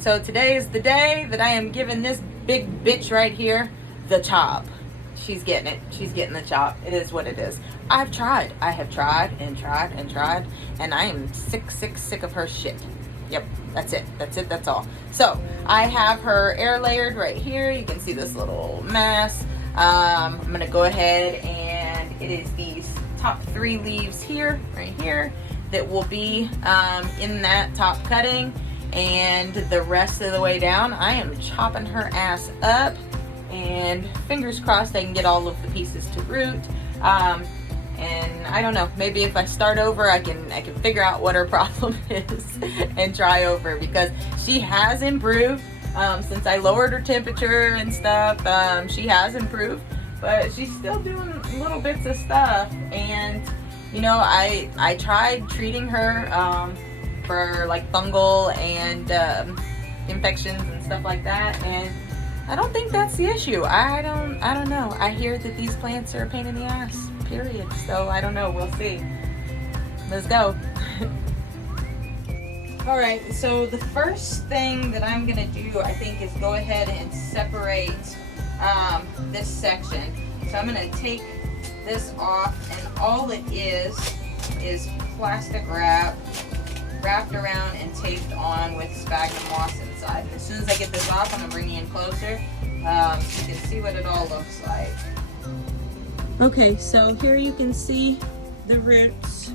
So today is the day that I am giving this big bitch right here the chop. She's getting it. She's getting the chop. It is what it is. I've tried. I have tried and tried and tried, and I am sick of her shit. Yep, that's it. That's it. That's all. So I have her air layered right here. You can see this little mass. I'm gonna go ahead and it is these top 3 leaves here, right here, that will be in that top cutting, and the rest of the way down I am chopping her ass up, and fingers crossed I can get all of the pieces to root. And I don't know, maybe if I start over I can figure out what her problem is and try over, because she has improved since I lowered her temperature and stuff. She has improved, but she's still doing little bits of stuff. And you know, I tried treating her for like fungal and infections and stuff like that, and I don't think that's the issue. I don't know. I hear that these plants are a pain in the ass, period. So I don't know. We'll see. Let's go. All right, so the first thing that I'm gonna do, I think, is go ahead and separate this section. So I'm gonna take this off, and all it is plastic wrap wrapped around and taped on with sphagnum moss inside. And as soon as I get this off, I'm gonna bring you in closer so you can see what it all looks like. Okay, so here you can see the roots.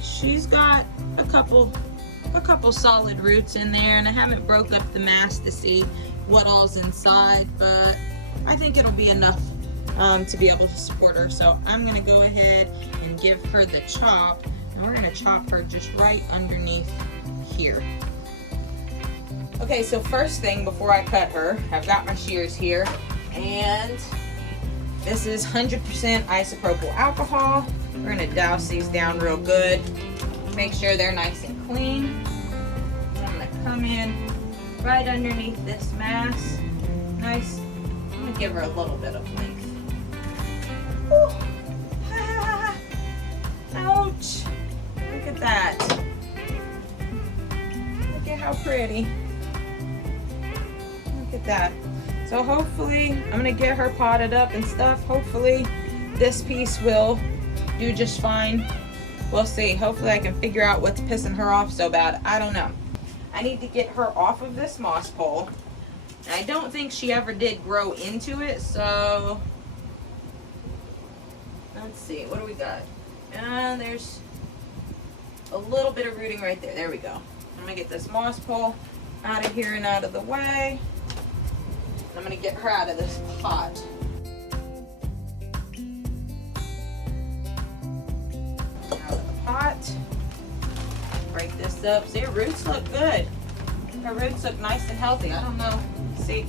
She's got a couple solid roots in there, and I haven't broke up the mass to see what all's inside, but I think it'll be enough to be able to support her. So I'm gonna go ahead and give her the chop, and we're gonna chop her just right underneath here. Okay, so first thing before I cut her, I've got my shears here, and this is 100% isopropyl alcohol. We're gonna douse these down real good, make sure they're nice and clean. I'm gonna come in right underneath this mass. Nice. I'm gonna give her a little bit of length. Ooh. Ah. Ouch. Look at that. Look at how pretty. Look at that. So hopefully, I'm gonna get her potted up and stuff. Hopefully this piece will do just fine. We'll see. Hopefully I can figure out what's pissing her off so bad. I don't know. I need to get her off of this moss pole. And I don't think she ever did grow into it, so let's see. What do we got? There's a little bit of rooting right there. There we go. I'm gonna get this moss pole out of here and out of the way. I'm gonna get her out of this pot. Out of the pot. Break this up. See, her roots look good. Her roots look nice and healthy. I don't know. Let's see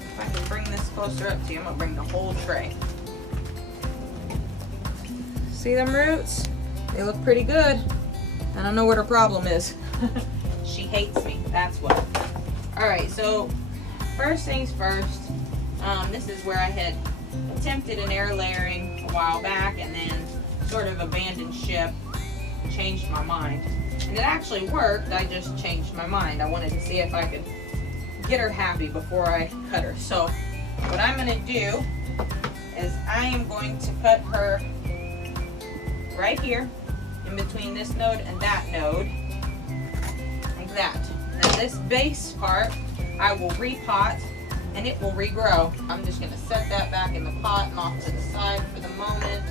if I can bring this closer up to you. I'm gonna bring the whole tray. See them roots? They look pretty good. I don't know what her problem is. She hates me. That's what. All right, so first things first, this is where I had attempted an air layering a while back and then sort of abandoned ship, changed my mind. And it actually worked, I just changed my mind. I wanted to see if I could get her happy before I cut her. So what I'm gonna do is I am going to cut her right here in between this node and that node, like that. Now this base part I will repot and it will regrow. I'm just gonna set that back in the pot and off to the side for the moment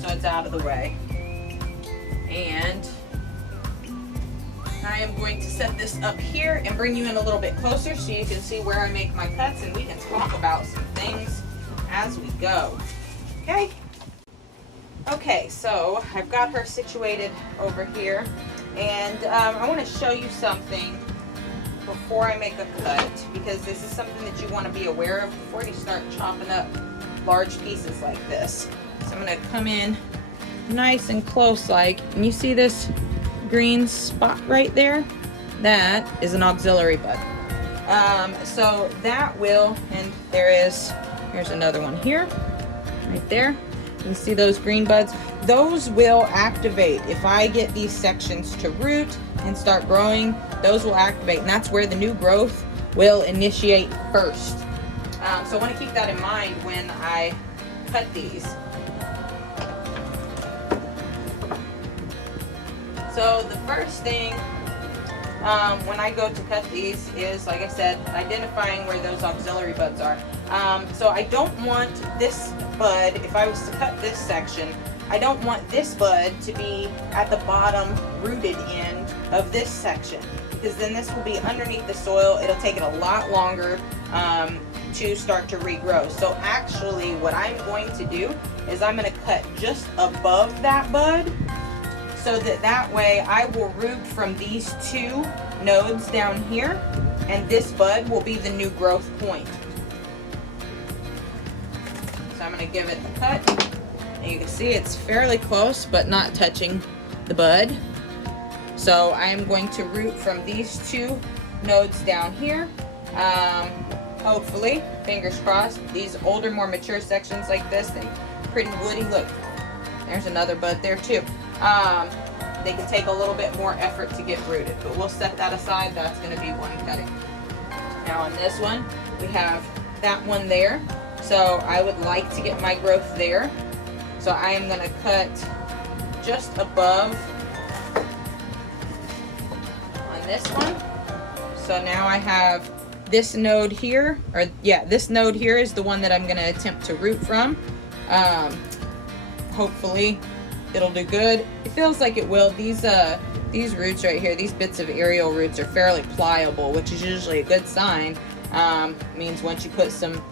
so it's out of the way. And I am going to set this up here and bring you in a little bit closer so you can see where I make my cuts, and we can talk about some things as we go. Okay? Okay, so I've got her situated over here, and I want to show you something before I make a cut, because this is something that you want to be aware of before you start chopping up large pieces like this. So I'm going to come in nice and close like, and you see this green spot right there? That is an auxiliary bud. So that will, and here's another one here, right there. You see those green buds? Those will activate. If I get these sections to root and start growing, those will activate, and that's where the new growth will initiate first. So I want to keep that in mind when I cut these. So the first thing when I go to cut these is, like I said, identifying where those auxiliary buds are. So I don't want this bud, if I was to cut this section, I don't want this bud to be at the bottom rooted end of this section, because then this will be underneath the soil. It'll take it a lot longer to start to regrow. So actually what I'm going to do is I'm going to cut just above that bud, so that way I will root from these two nodes down here, and this bud will be the new growth point. So I'm going to give it a cut, and you can see it's fairly close but not touching the bud. So I am going to root from these two nodes down here. Hopefully, fingers crossed, these older, more mature sections like this, they pretty woody. Look, there's another bud there too. They can take a little bit more effort to get rooted, but we'll set that aside. That's going to be one cutting. Now on this one, we have that one there. So I would like to get my growth there. So I am going to cut just above on this one. So now I have this node here, or yeah, this node here is the one that I'm going to attempt to root from. Hopefully it'll do good. It feels like it will. These roots right here, these bits of aerial roots are fairly pliable, which is usually a good sign. Means once you put some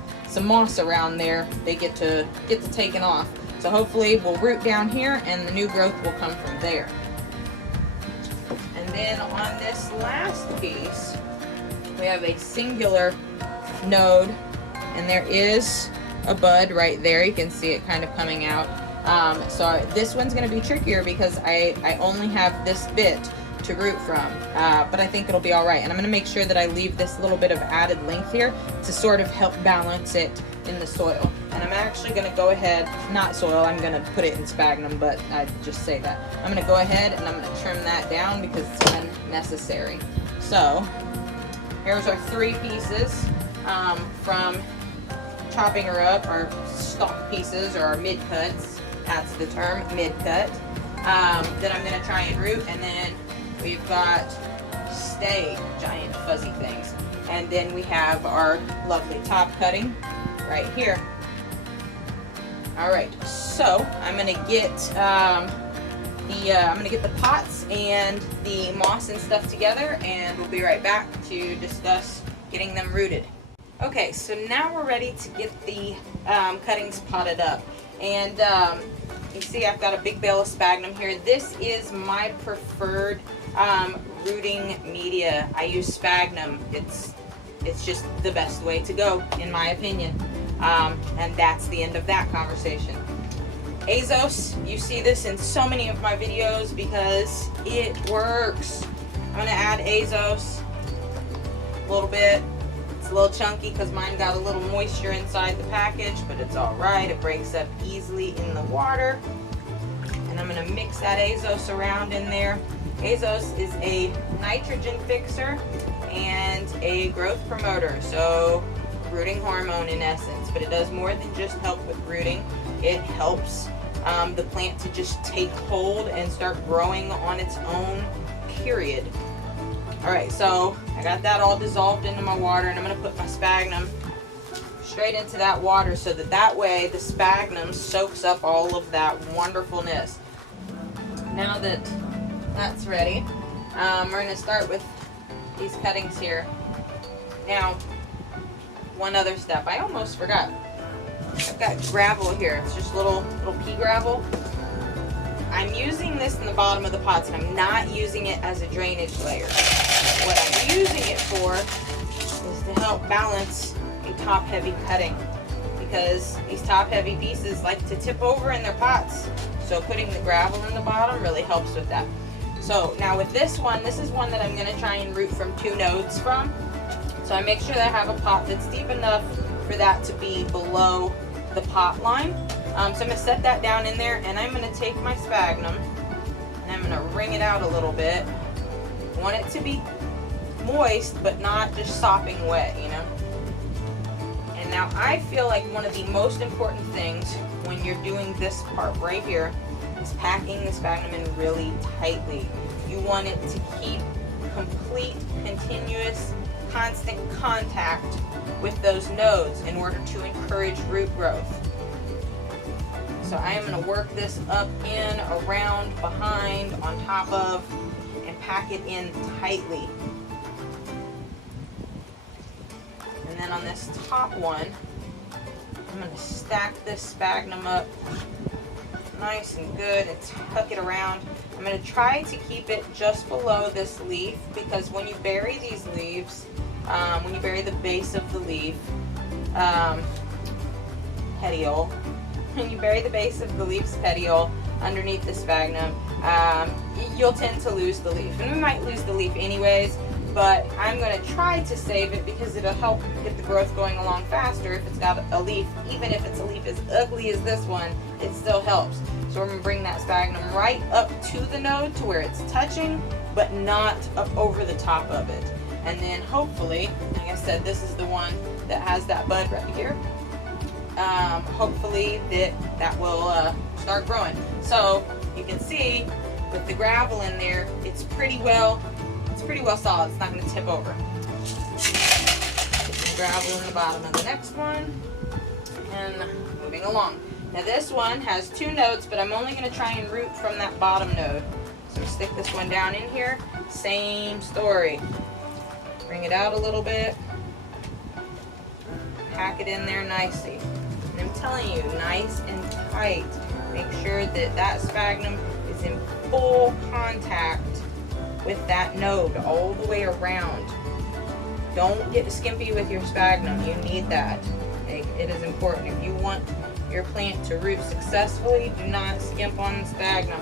moss around there, they get to taking off. So hopefully we'll root down here and the new growth will come from there. And then on this last piece, we have a singular node, and there is a bud right there. You can see it kind of coming out. So this one's going to be trickier because I only have this bit to root from, but I think it'll be all right. And I'm going to make sure that I leave this little bit of added length here to sort of help balance it in the soil. And I'm actually going to go ahead, not soil, I'm going to put it in sphagnum, but I just say that. I'm going to go ahead and I'm going to trim that down because it's unnecessary. So here's our three pieces from chopping her up, our stalk pieces or our mid cuts. That's the term, mid cut. That I'm going to try and root, and then we've got stay giant fuzzy things, and then we have our lovely top cutting right here. All right, so I'm going to get the pots and the moss and stuff together, and we'll be right back to discuss getting them rooted. Okay, so now we're ready to get the cuttings potted up. And you see I've got a big bale of sphagnum here. This is my preferred rooting media. I use sphagnum. It's just the best way to go, in my opinion. And that's the end of that conversation. Azos, you see this in so many of my videos because it works. I'm going to add Azos a little bit. It's a little chunky because mine got a little moisture inside the package, but it's all right. It breaks up easily in the water. And I'm going to mix that Azos around in there. Azos is a nitrogen fixer and a growth promoter, so rooting hormone in essence. But it does more than just help with rooting. It helps the plant to just take hold and start growing on its own, period. Alright, so I got that all dissolved into my water, and I'm going to put my sphagnum straight into that water so that way the sphagnum soaks up all of that wonderfulness. Now that that's ready, we're going to start with these cuttings here. Now, one other step. I almost forgot. I've got gravel here. It's just little pea gravel. I'm using this in the bottom of the pots, and I'm not using it as a drainage layer. What I'm using it for is to help balance a top-heavy cutting, because these top-heavy pieces like to tip over in their pots. So putting the gravel in the bottom really helps with that. So now with this one, this is one that I'm going to try and root from 2 nodes from. So I make sure that I have a pot that's deep enough for that to be below the pot line. So I'm going to set that down in there, and I'm going to take my sphagnum and I'm going to wring it out a little bit. I want it to be moist, but not just sopping wet, you know. And now I feel like one of the most important things when you're doing this part right here is packing the sphagnum in really tightly. You want it to keep complete, continuous, constant contact with those nodes in order to encourage root growth. So I am going to work this up, in, around, behind, on top of, and pack it in tightly. And then on this top one, I'm going to stack this sphagnum up nice and good and tuck it around. I'm going to try to keep it just below this leaf, because when you bury these leaves, when you bury the base of the leaf, petiole, when you bury the base of the leaf's petiole underneath the sphagnum, you'll tend to lose the leaf. And we might lose the leaf anyways, but I'm going to try to save it because it'll help get the growth going along faster if it's got a leaf. Even if it's a leaf as ugly as this one, it still helps. So we're going to bring that sphagnum right up to the node to where it's touching, but not up over the top of it. And then hopefully, like I said, this is the one that has that bud right here. Hopefully that will start growing. So you can see with the gravel in there, it's pretty well solid. It's not going to tip over. Put some gravel in the bottom of the next one, and moving along. Now this one has 2 nodes, but I'm only going to try and root from that bottom node. So I'm going to stick this one down in here. Same story. Bring it out a little bit. Pack it in there nicely. And I'm telling you, nice and tight. Make sure that that sphagnum is in full contact with that node all the way around. Don't get skimpy with your sphagnum. You need that. It is important. If you want your plant to root successfully, do not skimp on the sphagnum.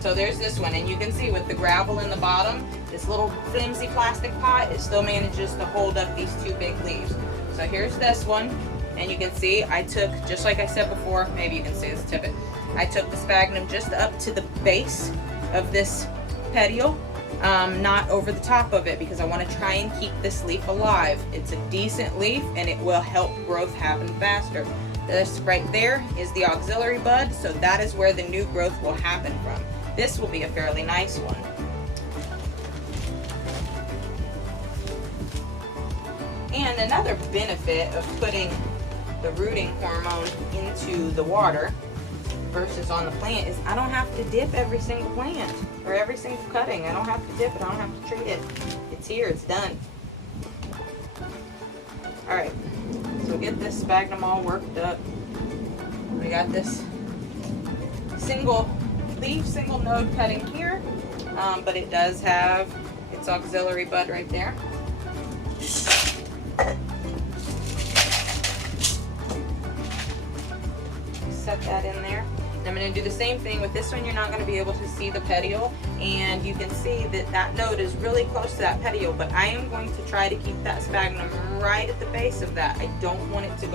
So there's this one, and you can see with the gravel in the bottom, this little flimsy plastic pot, it still manages to hold up these 2 big leaves. So here's this one, and you can see I took, just like I said before, maybe you can see this tippet, I took the sphagnum just up to the base of this petiole, not over the top of it, because I want to try and keep this leaf alive. It's a decent leaf, and it will help growth happen faster. This right there is the auxiliary bud, so that is where the new growth will happen from. This will be a fairly nice one. And another benefit of putting the rooting hormone into the water versus on the plant is I don't have to dip every single plant or every single cutting. I don't have to dip it. I don't have to treat it. It's here. It's done. All right. So get this sphagnum all worked up. We got this single leaf, single node cutting here, but it does have its auxiliary bud right there. Set that in there. And I'm going to do the same thing with this one. You're not going to be able to see the petiole, and you can see that that node is really close to that petiole, but I am going to try to keep that sphagnum right at the base of that. I don't want it to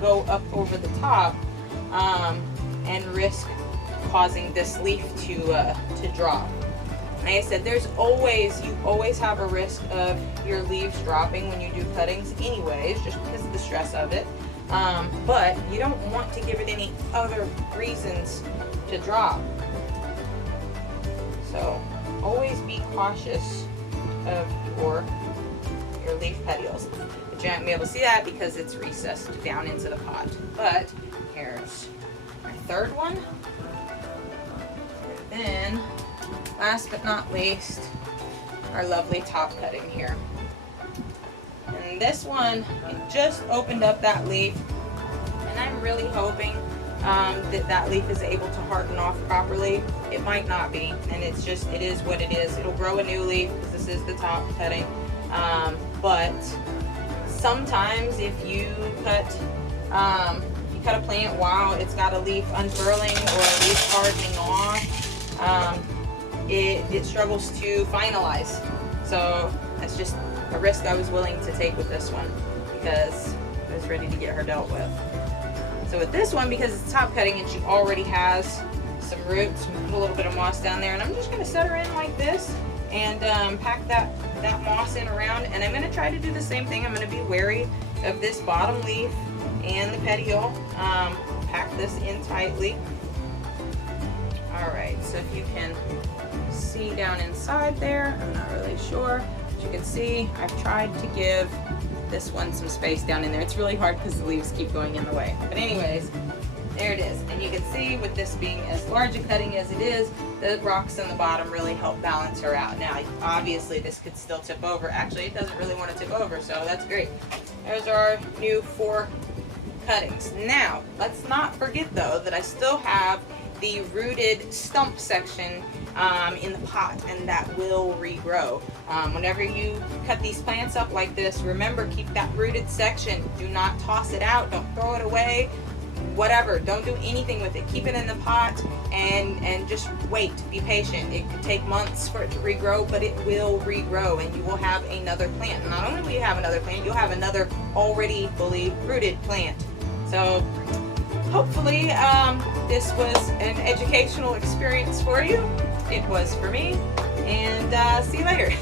go up over the top and risk causing this leaf to drop. Like I said, you always have a risk of your leaves dropping when you do cuttings anyways, just because of the stress of it. But you don't want to give it any other reasons to drop. So always be cautious of your leaf petioles. But you're not going to be able to see that because it's recessed down into the pot. But here's our third one. And then, last but not least, our lovely top cutting here. And this one, it just opened up that leaf, and I'm really hoping that leaf is able to harden off properly. It might not be, and it is what it is. It'll grow a new leaf because this is the top cutting. But sometimes if you cut a plant while it's got a leaf unfurling or a leaf hardening off, it struggles to finalize. So that's just a risk I was willing to take with this one because I was ready to get her dealt with. So with this one, because it's top cutting and she already has some roots, put a little bit of moss down there, and I'm just gonna set her in like this and pack that moss in around. And I'm gonna try to do the same thing. I'm gonna be wary of this bottom leaf and the petiole. Pack this in tightly. All right, so if you can see down inside there, I'm not really sure. As you can see, I've tried to give this one some space down in there. It's really hard because the leaves keep going in the way. But anyways, there it is. And you can see with this being as large a cutting as it is, the rocks on the bottom really help balance her out. Now, obviously this could still tip over. Actually, it doesn't really want to tip over, so that's great. There's our new 4 cuttings. Now, let's not forget though that I still have the rooted stump section in the pot, and that will regrow. Whenever you cut these plants up like this, remember, keep that rooted section. Do not toss it out, don't throw it away, whatever. Don't do anything with it. Keep it in the pot and just wait, be patient. It could take months for it to regrow, but it will regrow and you will have another plant. Not only will you have another plant, you'll have another already fully rooted plant. So hopefully this was an educational experience for you. It was for me, and see you later.